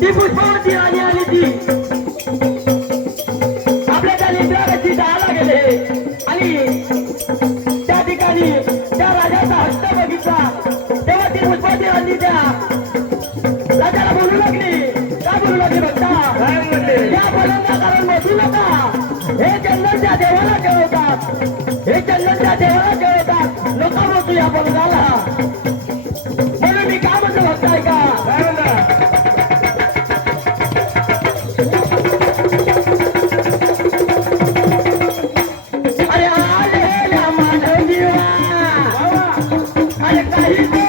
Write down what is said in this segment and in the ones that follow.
ती पुष्पावरती राणी आली आपल्या त्या लेकराची दहाला गेले आणि त्या ठिकाणी त्या राजाचा हट्ट बघितला तेव्हा ती पुष्पाची राणी त्या बोलू लागली का बोलू लागली बघता या फलांना कारण बसू नका हे चंदनच्या देवाला कळवतात हे चंदनच्या देवाला कळवतात नका बसू या फलगाला Thank you.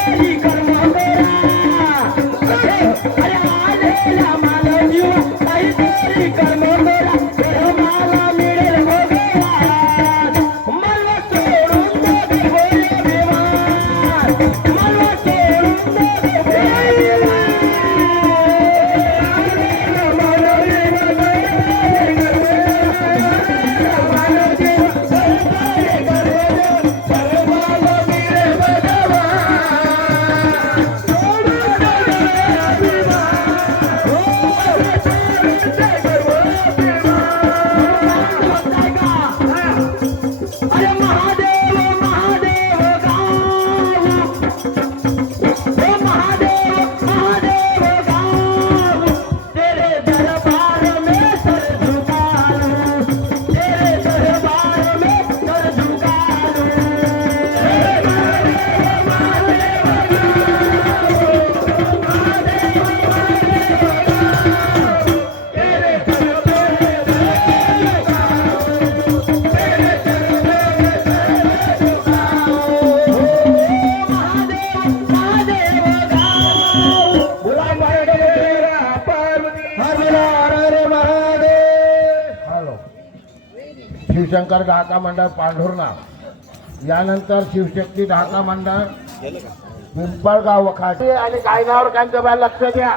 शिवशंकर ढाका मंडळ पांढुर्णा यानंतर शिवशक्ती ढाका मंडळ पिंपळगाव वखाटे आणि गायनावर कांच्या लक्ष द्या.